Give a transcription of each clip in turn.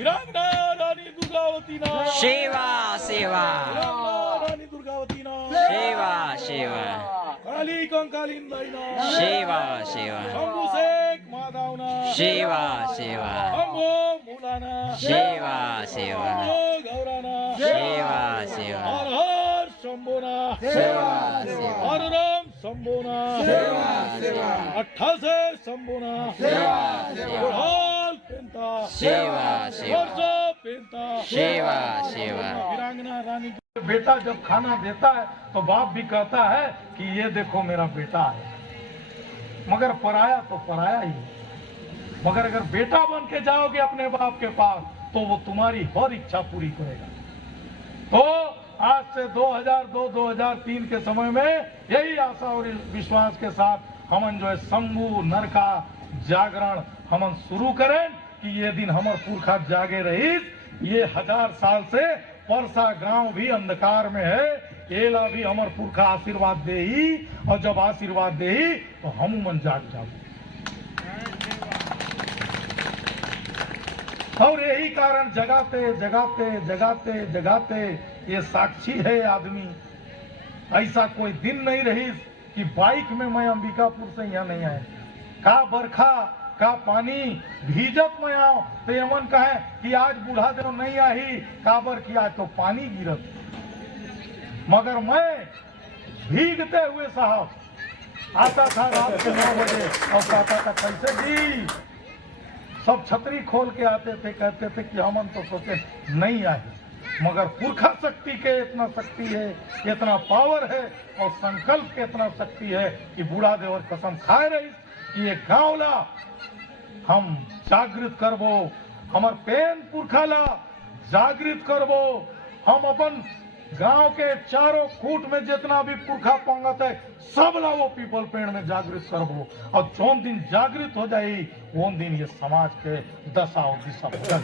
वीरांगना रानी दुर्गावती ना सेवा सेवा वीरांगना रानी दुर्गावती ना सेवा सेवा काली कंकालीन बाई ना सेवा सेवा शंभू शेख माधव ना सेवा सेवा शंभू मुलाना सेवा सेवा शंभू गौराना सेवा सेवा हर हर शंभूना सेवा सेवा हर राम शंभूना सेवा सेवा 28 शंभूना सेवा सेवा बुढ़ाल पेंता सेवा सेवा वर्षा पेंता सेवा सेवा वीरांगना रानी बेटा जब खाना देता है तो बाप भी कहता है कि ये देखो मेरा बेटा है, मगर पराया तो पराया ही है। मगर अगर बेटा बन के जाओगे अपने बाप के पास तो वो तुम्हारी हर इच्छा पूरी करेगा। तो आज से 2002-2003 के समय में यही आशा और विश्वास के साथ हमन जो है शंभू नर का जागरण हमन शुरू करें कि ये दिन हमर पुरखा जागे रही। ये 1000 साल से परसा गांव भी अंधकार में है, एला भी हमर पुरखा आशीर्वाद दे ही, और जब आशीर्वाद दे ही तो हम मन जाग जाओ। और यही कारण जगाते जगाते जगाते जगाते ये साक्षी है आदमी। ऐसा कोई दिन नहीं रही कि बाइक में मैं अंबिकापुर से यहाँ नहीं आए, का बरखा का पानी भीजत में आओ तो यमन कहे कि आज बूढ़ा देव नहीं आई, काबर की आज तो पानी गिरत, मगर मैं भीगते हुए साहब आता था रात के 9 बजे और कहता था कैसे जी, सब छतरी खोल के आते थे, कहते थे कि हमन तो सोचे नहीं आए, मगर पुरखा शक्ति के इतना शक्ति है, इतना पावर है और संकल्प के इतना शक्ति है कि बूढ़ा देवर कसम खाए रही कि ये गाँव ला हम जागृत करबो, हमर पेन पुरखा ला जागृत करबो, हम अपन गांव के चारों खूट में जितना भी पुरखा पंगत है सब ला वो पीपल पेड़ में जागृत करबो, और जोन दिन जागृत हो जाई वो दिन ये समाज के दशा और दिशा बदल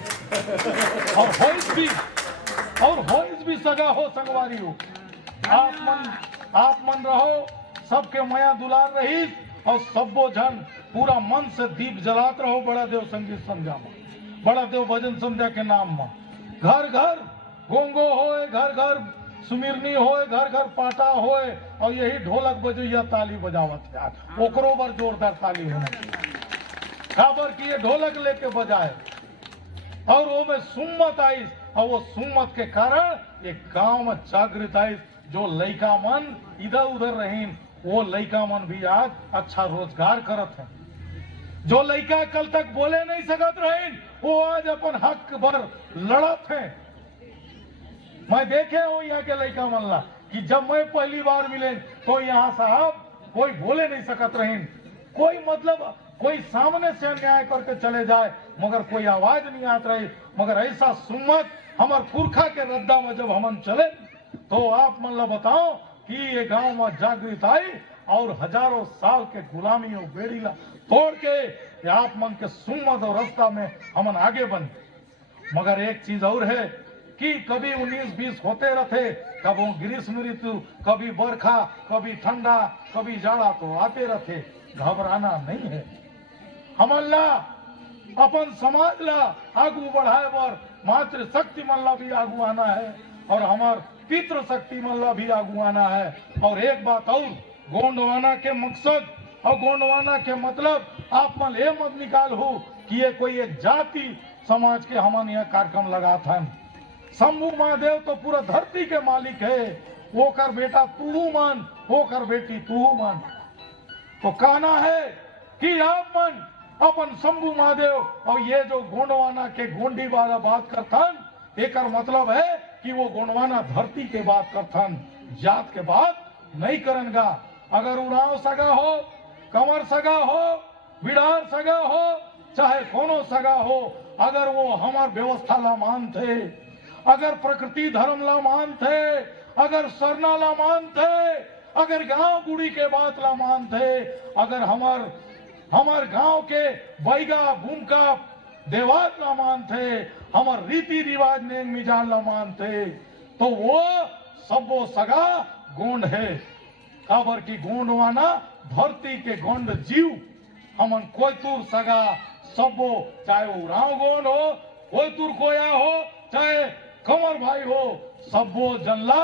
और होइस भी सगा हो संगवारी हो। आप मन रहो, सबके माया दुलार रही और सबो जन पूरा मन से दीप जलात रहो बड़ा देव संगीत संध्या में, बड़ा देव भजन संध्या के नाम में। घर घर गोंगो होए, घर घर सुमिरनी होए, घर घर पाटा होए, और यही ढोलक बजैया ताली बजावत है। ओकरो बर जोरदार ताली होना चाहिए, खबर की ये ढोलक लेके बजाए और वो में सुम्मत आई, और वो सुम्मत के कारण एक गांव में जागृत आई। जो लइका मन इधर उधर रहीन वो लइका मन भी आज अच्छा रोजगार करत है। जो लइका कल तक बोले नहीं सकत रहीन वो आज अपन हक भर लड़त है। मैं देखे हूँ यहाँ के लइका मन ला कि जब मैं पहली बार मिले तो यहाँ साहब कोई बोले नहीं सकत रहीन, कोई मतलब कोई सामने से अन्याय करके चले जाए मगर कोई आवाज नहीं आत रही। मगर ऐसा सुम्मत हमार पुरखा के रद्दा में जब हमन चले तो आप मन ला बताओ कि ये गांव में जागृत आई और हजारों साल के गुलामी और बेड़ी ला तोड़ के आप मन के सुम्मत और रास्ता में हमन आगे बने। मगर एक चीज और है कि कभी 19-20 होते रहते, कभी ग्रीष्म ऋतु, कभी बरखा, कभी ठंडा, कभी जाड़ा तो आते रहते, घबराना नहीं है। हमन ला अपन समाज ला आगू बढ़ाए बर मातृ शक्ति मन ला भी आगू आना है और हमार पितृ शक्ति मन ला भी आगू आना है। और एक बात और, गोंडवाना के मकसद और गोंडवाना के मतलब आप मन ये मत निकाल हो कि ये कोई एक जाति समाज के हमन यहाँ कार्यक्रम लगा था। शंभू महादेव तो पूरा धरती के मालिक है, वो कर बेटा तू मान, वो कर बेटी तू मान। तो कहना है कि आप मन अपन शंभू महादेव और ये जो गोंडवाना के गोंडी वाला बात करथन, एक मतलब है कि वो गोंडवाना धरती के बात करथन, जात के बात नहीं करनगा। अगर उड़ाव सगा हो, कंवर सगा हो, बिडार सगा हो, चाहे कोनो सगा हो, अगर वो हमार व्यवस्था ला मानते, अगर प्रकृति धर्म ला मानते, अगर सरना ला मानते, अगर गांव गुड़ी के बात ला मानते, अगर हमार गांव के बैगा भूमका देवात ला मानते, हमार रीति रिवाज ने मिजान ला मानते, तो वो सबो सगा गोंड है। काबर की गोंडवाना धरती के गोंड जीव, हमन कोई तूर सगा सबो, चाहे वो राव गोंड हो, कोई तुरकोया हो चाहे कमर भाई हो, सबो जनला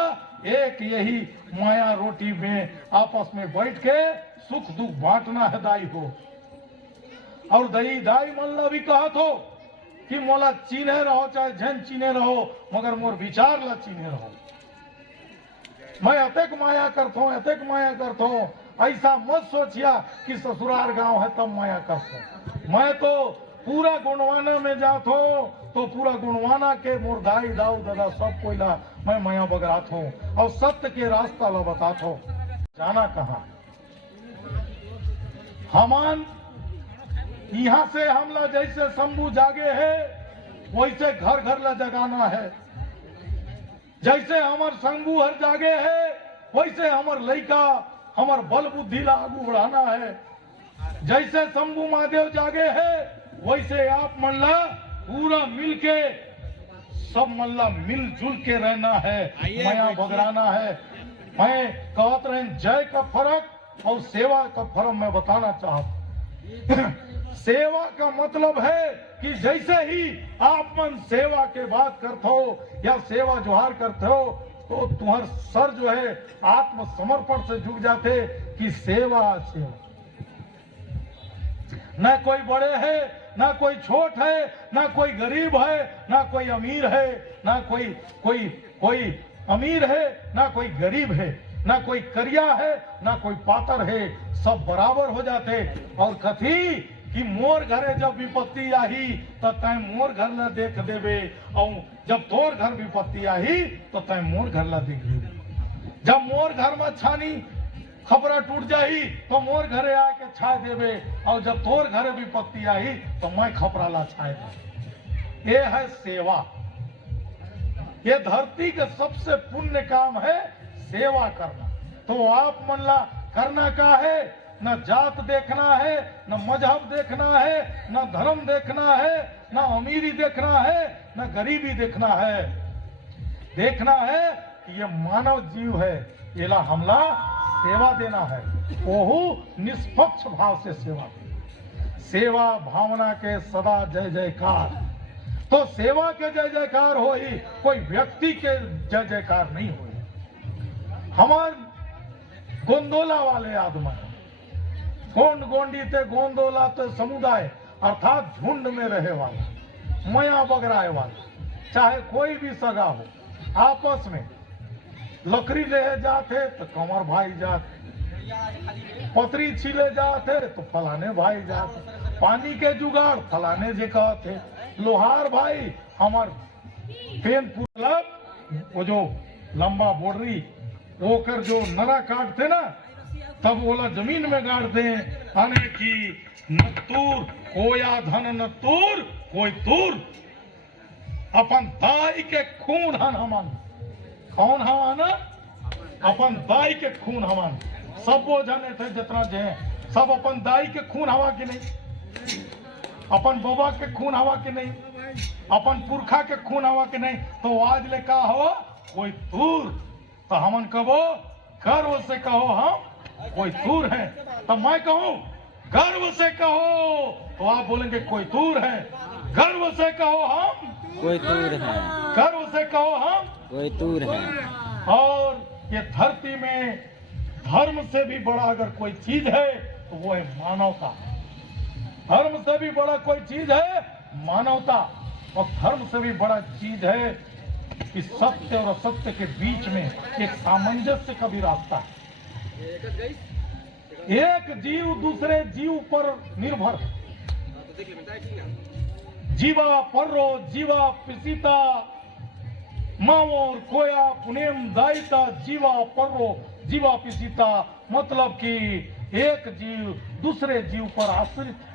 एक यही माया रोटी में आपस में बैठ के सुख दुख बांटना है दाई हो। और दई दाई मल्ला भी कहा थो कि मोला चीने रहो चाहे जन चीने रहो, मगर मोर विचार ला चीने रहो। मैं अतेक माया करतो, अतेक माया करतो, ऐसा मत सोचिया कि ससुराल गांव है तब माया करतो। मैं तो पूरा गुणवाना में जात हो तो पूरा गुणवाना के मोर दाई दाऊ दादा सब कोयला मैं माया बगरात हूँ और सत्य के रास्ता ला बतात हो। जाना कहाँ हमान यहाँ से हमला जैसे शंभू जागे है वैसे घर घर ला जगाना है। जैसे हमार शंभू हर जागे है वैसे हमार लड़का हमार बल बुद्धि ला आगू बढ़ाना है। जैसे शंभू महादेव जागे है वैसे आप मल्ला पूरा मिलके सब मल्ला मिलजुल के रहना है, माया बगराना है। मैं कहत रहे जय का फर्क और सेवा का फर्क मैं बताना चाहता। सेवा का मतलब है कि जैसे ही आप मन सेवा के बात करते हो या सेवा जोहार करते हो तो तुम्हार सर जो है आत्मसमर्पण से झुक जाते कि सेवा सेवा। न कोई बड़े है ना कोई छोट है, ना कोई गरीब है ना कोई अमीर है, ना कोई अमीर है ना कोई गरीब है, ना कोई करिया है ना कोई पातर है, सब बराबर हो जाते। और कथी कि मोर घरे जब विपत्ति आई तो तय मोर घर ला देख देवे और जब तोर घर विपत्ति आई तो तय मोर घर ला देख देवे। जब मोर घर में छानी खबरा टूट जाही तो मोर घरे आके छाए देवे और जब तोर घरे विपत्ति आई तो मैं खपरा ला छाए दे। ये है सेवा। ये धरती का सबसे पुण्य काम है सेवा करना। तो आप मन ला करना का है, न जात देखना है, न मजहब देखना है, न धर्म देखना है, न अमीरी देखना है, न गरीबी देखना है। देखना है कि ये मानव जीव है, ये ला हमला सेवा देना है। ओहू निष्पक्ष भाव से सेवा। सेवा भावना के सदा जय जयकार। तो सेवा के जय जयकार हो ही, कोई व्यक्ति के जय जयकार नहीं हो। हमार गोंदोला वाले आदमी गोंड गोंडी ते गोंदोला ते समुदाय अर्थात झुंड में रहे वाला, मया बगराए वाला, चाहे कोई भी सगा हो, आपस में लकड़ी ले जाते तो कमर भाई जाते, पतरी छीले जाते तो फलाने भाई जाते, पानी के जुगाड़ फलाने जे कहते, लोहार भाई हमार पेन मतलब वो जो लंबा बोडरी होकर जो नरा काटते ना तब बोला जमीन में गाड़ते आने की नतूर कोया धन नतूर कोई तूर अपन दाई के खून हन हमन। कौन हमान? अपन दाई के खून हमान। सब वो जने थे जितना जे सब अपन दाई के खून हवा के नहीं, अपन बाबा के खून हवा के नहीं, अपन पुरखा के खून हवा के नहीं। तो आज ले का हो कोई तूर तो हमन कहो गर्व से कहो हम कोई तूर है। तो मैं कहूं गर्व से कहो तो आप बोलेंगे कोई तूर है। गर्व से कहो हम कोई तूर है। गर्व से कहो हम कोई तूर है। और ये धरती में धर्म से भी बड़ा अगर कोई चीज है तो वो है मानवता। धर्म से भी बड़ा कोई चीज है मानवता। और धर्म से भी बड़ा चीज है कि सत्य और असत्य के बीच में एक सामंजस्य का भी रास्ता है। एक जीव दूसरे जीव पर निर्भर। जीवा पर्रो जीवा पिसीता मामोर कोया पुनेम दायिता जीवा पर्रो जीवा पिसीता। मतलब कि एक जीव दूसरे जीव पर आश्रित है,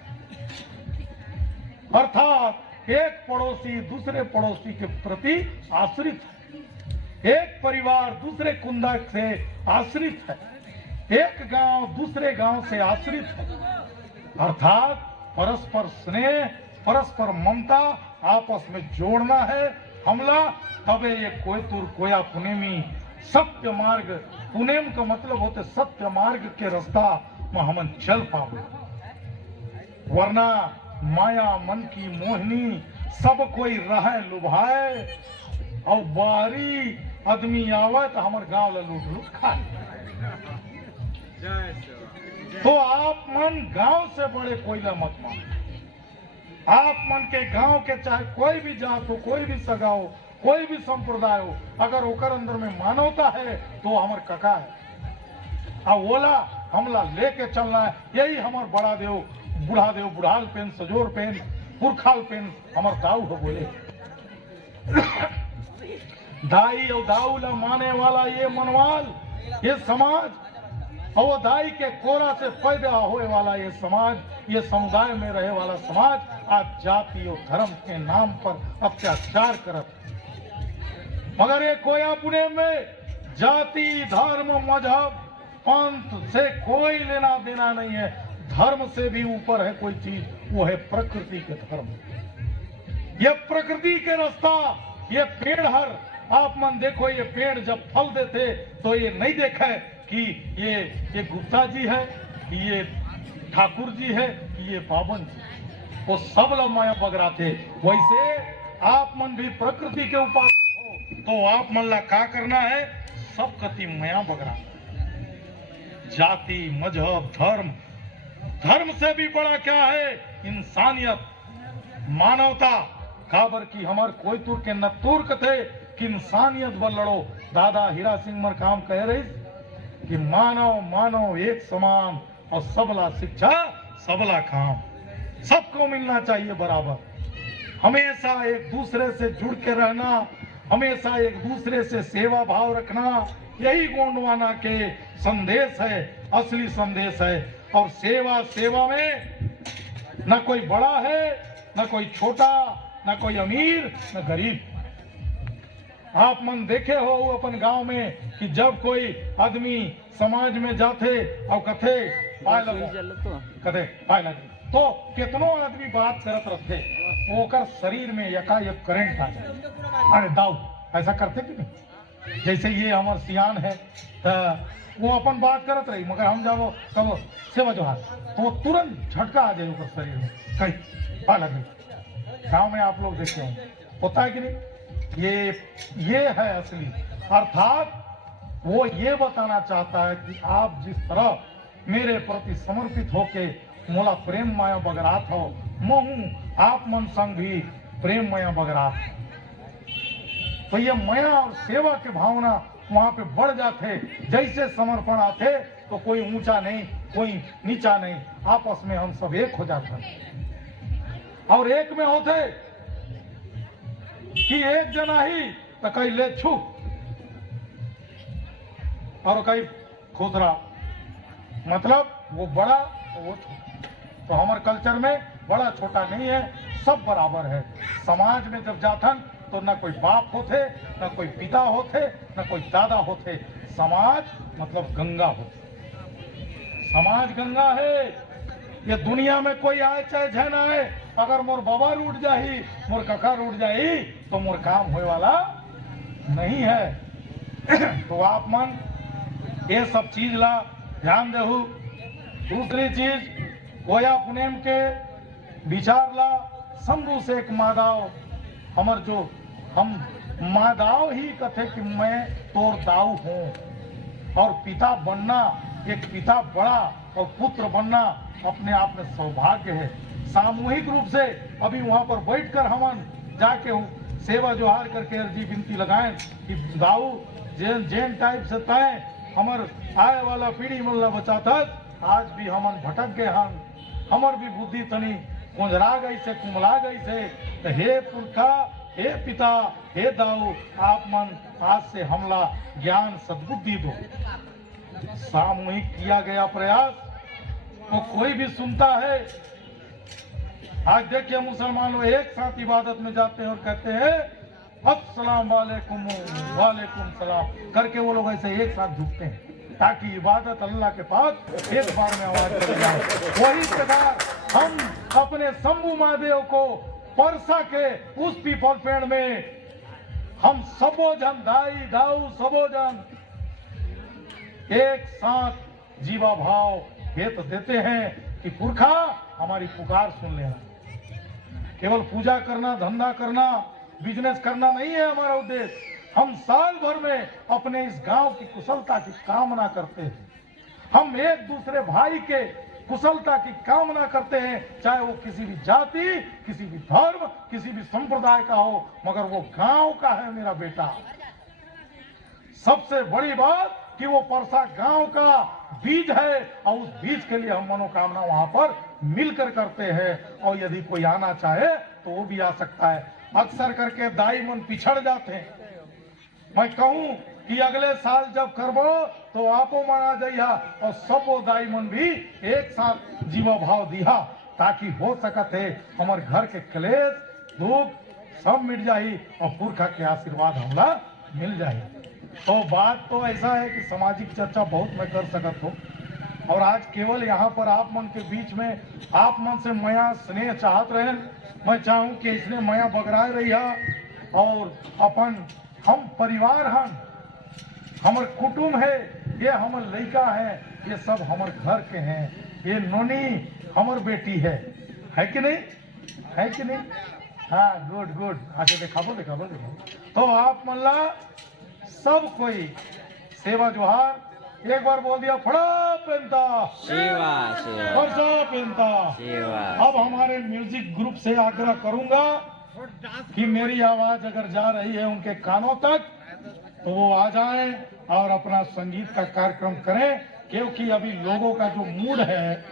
अर्थात एक पड़ोसी दूसरे पड़ोसी के प्रति आश्रित है, एक परिवार दूसरे कुंदक से आश्रित है, एक गांव दूसरे गांव से आश्रित है। अर्थात परस्पर स्नेह परस्पर ममता आपस में जोड़ना है हमला। तबे ये कोई तुर कोया पुनेमी सत्य मार्ग। पुनेम का मतलब होते सत्य मार्ग के रास्ता में हम चल पाओ। वरना माया मन की मोहिनी सब कोई रहे लुभाए और बाहरी आदमी आवे तो हमारे गांव ला लूट लूट खाए। तो आप मन गांव से बड़े कोई ला मत मानो। आप मन के गांव के चाहे कोई भी जात हो, कोई भी सगा हो, कोई भी संप्रदाय हो, अगर ओकर अंदर में मानवता है तो हमार कका है। अब ओला हमला लेके चलना है, यही हमार बड़ा देव, बूढ़ा देव, बुढ़ाल पेन, सजोर पेन, पुरखाल पेन हमार दाऊ हो बोले। दाई और दाऊ ला माने वाला ये मनवाल, ये समाज, और दाई के कोरा से पैदा होने वाला ये समाज, ये समुदाय में रहे वाला समाज आज जाति और धर्म के नाम पर अत्याचार करत। मगर ये कोया पुणे में जाति, धर्म, मजहब, पंथ से कोई लेना देना नहीं है। धर्म से भी ऊपर है कोई चीज, वो है प्रकृति के धर्म। ये प्रकृति के रास्ता, ये पेड़ हर आप मन देखो, ये पेड़ जब फल देते तो ये नहीं देखा है कि ये गुप्ता जी है, कि ये ठाकुर जी है, कि ये पावन जी, वो सब लोग माया बगरा थे। वैसे आप मन भी प्रकृति के उपासक हो तो आप मन ला क्या करना है, सब कति माया बगरा। जाति, मजहब, धर्म, धर्म से भी बड़ा क्या है, इंसानियत, मानवता। काबर की हमार कोई तुर के न तुर्क थे कि इंसानियत बल लड़ो। दादा हीरा सिंह मर काम कह रही कि मानव मानव एक समान और सबला शिक्षा सबला काम, सबको मिलना चाहिए बराबर। हमेशा एक दूसरे से जुड़ के रहना, हमेशा एक दूसरे से सेवा भाव रखना, यही गोंडवाना के संदेश है, असली संदेश है। और सेवा, सेवा में न कोई बड़ा है, न कोई छोटा, न कोई अमीर, न गरीब। आप मन देखे हो अपन गांव में कि जब कोई आदमी समाज में जाते और कथे पाए लगे तो कितनों आदमी बात करत रहते, ओकर शरीर में एकाएक करंट आ जाए। अरे दाऊ ऐसा करते कि नहीं? जैसे ये हमार सियान है तो वो अपन बात करत रही, मगर हम जाओ कब सेवा जोहार तो वो तुरंत झटका आ जाए ओकर शरीर में, कहीं पाए लगे। गाँव में आप लोग देखते होंगे, होता है कि नहीं? ये है असली। अर्थात वो ये बताना चाहता है कि आप जिस तरह मेरे प्रति समर्पित होके मोला प्रेम माया बगरात हो, मोहू आप मन संग भी प्रेम माया बगरात। तो ये माया और सेवा की भावना वहां पे बढ़ जाते। जैसे समर्पण आते तो कोई ऊंचा नहीं, कोई नीचा नहीं, आपस में हम सब एक हो जाते और एक में होते कि एक जना ही तो कई ले छू और कई खुदरा, मतलब वो बड़ा वो छोटा। तो हमारे कल्चर में बड़ा छोटा नहीं है, सब बराबर है। समाज में जब जाथन तो न कोई बाप होते, न कोई पिता होते, न कोई दादा होते। समाज मतलब गंगा होती। समाज गंगा है। ये दुनिया में कोई आए चाहे जैन आए, अगर मोर बाबा रूट जाही, मोर कका रूट जाही तो मोर काम होए वाला नहीं है। तो आप मन ये सब चीज ला ध्यान देहु। दूसरी चीज, कोया पुनेम के विचार ला शंभू से एक मादाव, हमर जो हम मादाव ही कथे कि मैं तोर दाऊ हूँ। और पिता बनना, एक पिता बड़ा और पुत्र बनना अपने आप में सौभाग्य है। सामूहिक रूप से अभी वहां पर बैठकर हम जाके सेवा जोहार करके अर्जी विनती लगाएं कि दाऊ जैन टाइप से तय हमर आए वाला पीढ़ी मन ला बचाता। आज भी हमन भटक गए हन, हमर भी बुद्धि तनी कुंजरा गई से, कुमला गई से। तो हे पुरखा, हे पिता, हे दाऊ, आप मन आज से हमला ज्ञान सद्बुद्धि दो। सामूहिक किया गया प्रयास तो कोई भी सुनता है। आज देखिए मुसलमान लोग एक साथ इबादत में जाते हैं और कहते हैं अस्सलाम वालेकुम वालेकुम सलाम करके वो लोग ऐसे एक साथ झुकते हैं ताकि इबादत अल्लाह के पास एक बार में आवाज चली जाए। वही प्रकार हम अपने शंभू महादेव को परसा के उस पीपल पेड़ में हम सबो जन, दाई दाऊ सबो जन एक साथ जीवा भाव हेत देते हैं कि पुरखा हमारी पुकार सुन लेना। केवल पूजा करना, धंधा करना, बिजनेस करना नहीं है हमारा उद्देश्य। हम साल भर में अपने इस गांव की कुशलता की कामना करते हैं। हम एक दूसरे भाई के कुशलता की कामना करते हैं, चाहे वो किसी भी जाति, किसी भी धर्म, किसी भी संप्रदाय का हो, मगर वो गांव का है मेरा बेटा। सबसे बड़ी बात कि वो परसा गांव का बीज है और उस बीज के लिए हम मनोकामना वहां पर मिलकर करते हैं। और यदि कोई आना चाहे तो वो भी आ सकता है। अक्सर करके दाई मन पिछड़ जाते हैं। मैं कहूं कि अगले साल जब करबो तो आपो मना जइहा और सबो दाई मन भी एक साथ जीवा भाव दिहा, ताकि हो सकत है हमारे घर के क्लेश दुख सब मिट जाही और पुरखा के आशीर्वाद हमला मिल जाए। तो बात तो ऐसा है कि सामाजिक चर्चा बहुत मैं कर सकत हूँ, और आज केवल यहाँ पर आप मन के बीच में आप मन से मया स्नेह चाहत रहे। मैं चाहूँ कि इसने मया बगराए रही है और अपन हम परिवार हन, हमर कुटुंब है, ये हमर लड़का है, ये सब हमर घर के हैं, ये नोनी हमर बेटी है कि नहीं, है कि नहीं? हाँ, गुड गुड, आगे दिखाबो दिखाबो दिखाबो। तो आप मल्ला सब कोई सेवा जोहार एक बार बोल दिया, फड़ा पेंता सेवा सेवा फरसा पेंता सेवा। अब हमारे म्यूजिक ग्रुप से आग्रह करूंगा कि मेरी आवाज अगर जा रही है उनके कानों तक तो वो आ जाएं और अपना संगीत का कार्यक्रम करें, क्योंकि अभी लोगों का जो मूड है,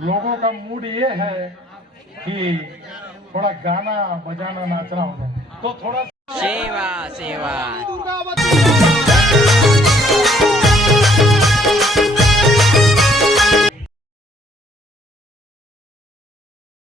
लोगों का मूड ये है कि थोड़ा गाना बजाना नाचना हो जाए, तो थोड़ा सेवा सेवा। दुर्गावती